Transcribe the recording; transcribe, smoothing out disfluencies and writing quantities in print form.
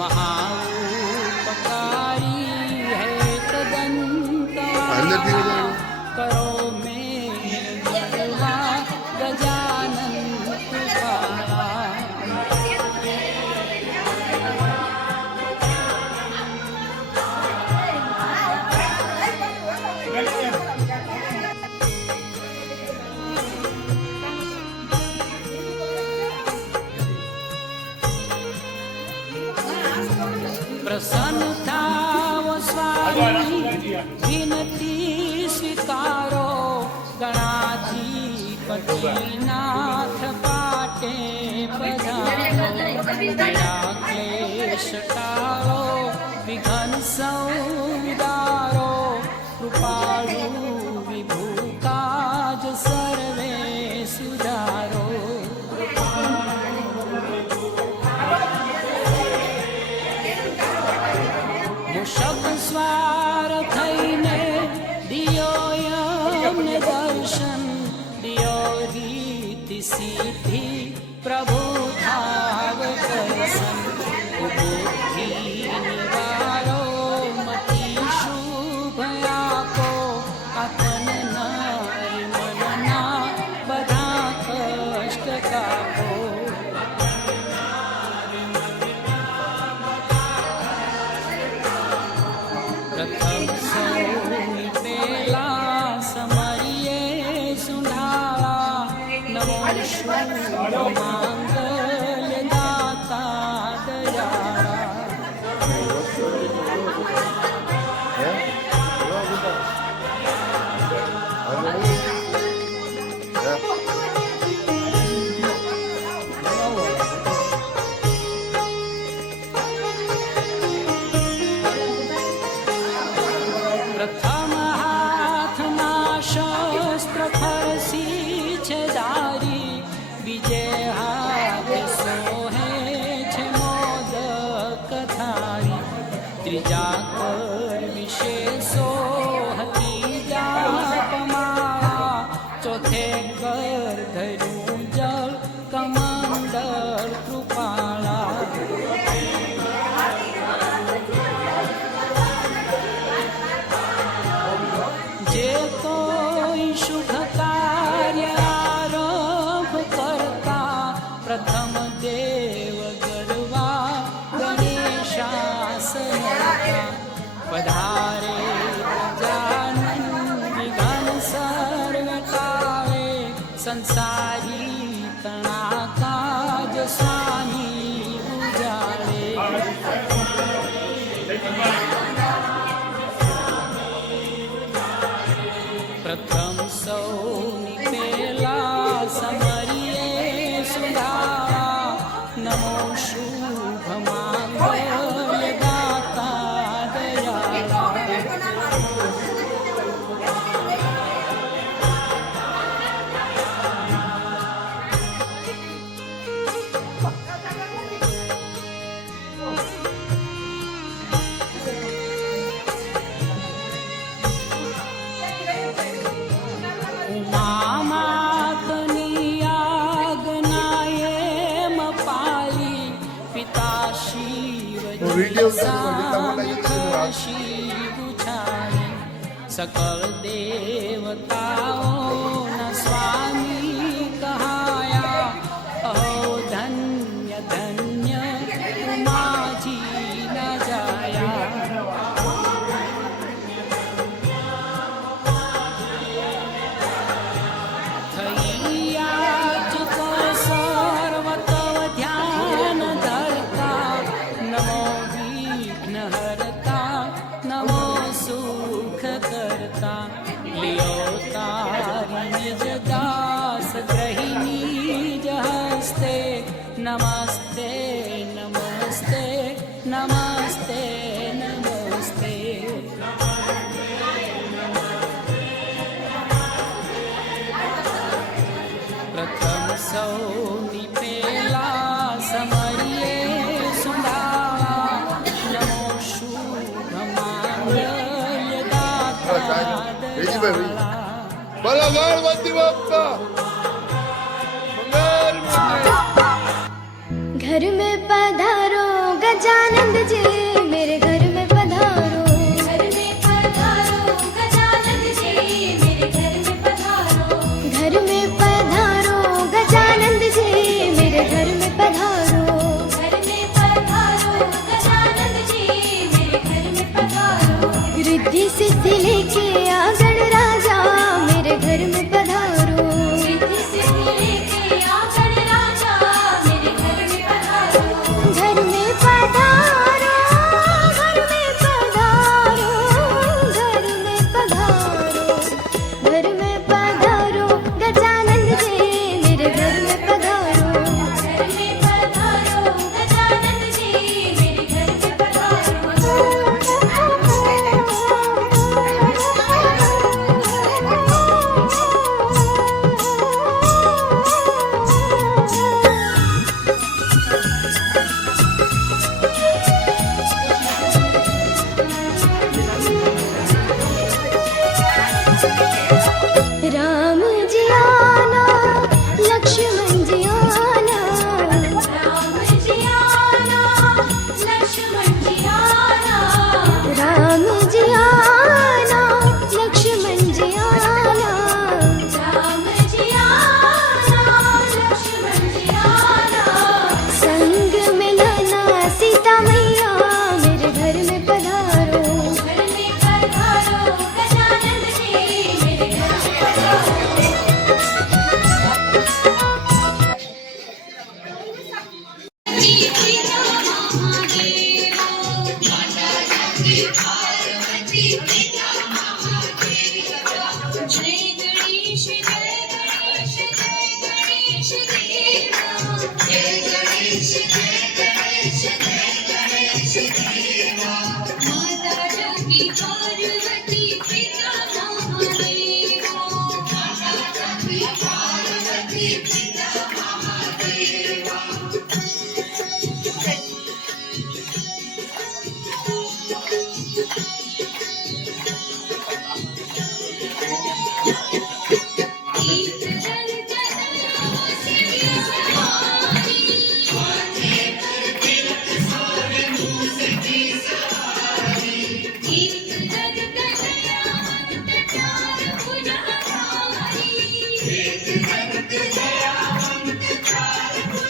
महाउपकारी है तदंत करो में गजानन कृपाला। प्रसन्न था वो स्वामी विनती स्वीकारो गणाधिपति नाथ पाटे पधारो। मेरा क्लेश टालो विघ्न सौदारो कृपालु विभु काज सर्वे सुधारो। મૂષક સ્વાર થઈને દિયો યમને દર્શન દિયો રીતિ સિદ્ધિ પ્રભુ થાવ કરસન। બુદ્ધિ નિવારો મતિ શુભ આપો આપન નારી મનના બધા કષ્ટ કાપો। પ્રથમ સૌની પેલા સમરીએ સુંધાળા નમો શુભ માંગલ્ય દાતા પ્રથમ હાથમાં શસ્ત્ર ફરસી છે દારી બીજે હાથે સોહે છે મોદક થાળી। ત્રીજા કર વિશેષો હતી જાપમાળા ચોથે કર ધર્યું જળ કમંડળ કૃપાળા। જે કોઈ શુભ કાર્ય આરંભ કરતા પ્રથમ દેવ ગરવા ગણેશાસન પધારે ગજાનન વિઘ્ન સર્વ ટાળે સંસારી તણા કાજ સ્વામી ઉજાડે। પ્રથમ સૌની પેલા સમરીએ સુંધાળા નમો શુભ માંગલ્ય દાતા દયાળા। માતની આજ્ઞાએ મપાલી પિતા શિવ શિવ ઉછાળી સકળ દેવતાઓના સ્વામી કહાયા। અહો ધન્ય ધન્ય માજી ન જાયા। लियो तारी निज दास ग्रहिणी जहस्ते नमस्ते नमस्ते नमस्ते नमस्ते। प्रथम સૌની પેલા સમરીએ સુંધાળા નમો શુભ માંગલ્ય દાતા બોલો ગણપતિ બાપ્પા घर में पधारो गजानंद जी मेरे घर में पधारो। घर में पधारो गजानन जी मेरे घर में पधारो। घर में पधारो गजानंद जी मेरे घर में पधारो। घर में पधारो गजानन जी मेरे घर में पधारो। रिद्धि सिद्धि लेके आ गणराजा मेरे घर में पधारो। रिद्धि सिद्धि लेके आ गणराजा मेरे घर में पधारो। घर में पधारो घर में पधारो घर में पधारो। घर में पधारो गजानंद जी मेरे घर में पधारो। घर में पधारो गजानन जी मेरे घर में राम जी आना लक्ष्मण जी आना। राम जी आना लक्ष्मण जी आना। राम जी आना लक्ष्मण जी आना। राम जी आना लक्ष्मण जी आना। संग मिलना सीता मैया मेरे घर में पधारो। घर में पधारो गजानन जी मेरे घर में पधारो। जय गणेश जय गणेश जय गणेश देवा। जय गणेश जय गणेश जय गणेश देवा। माता जगती पार्वती पिता महादेवा। माता जगती पार्वती पिता महादेवा। गीत दर गदरा सिरी सवारी। गीत दर गदरा चार भुजा धारी। गीत दर गदरा चार भुजा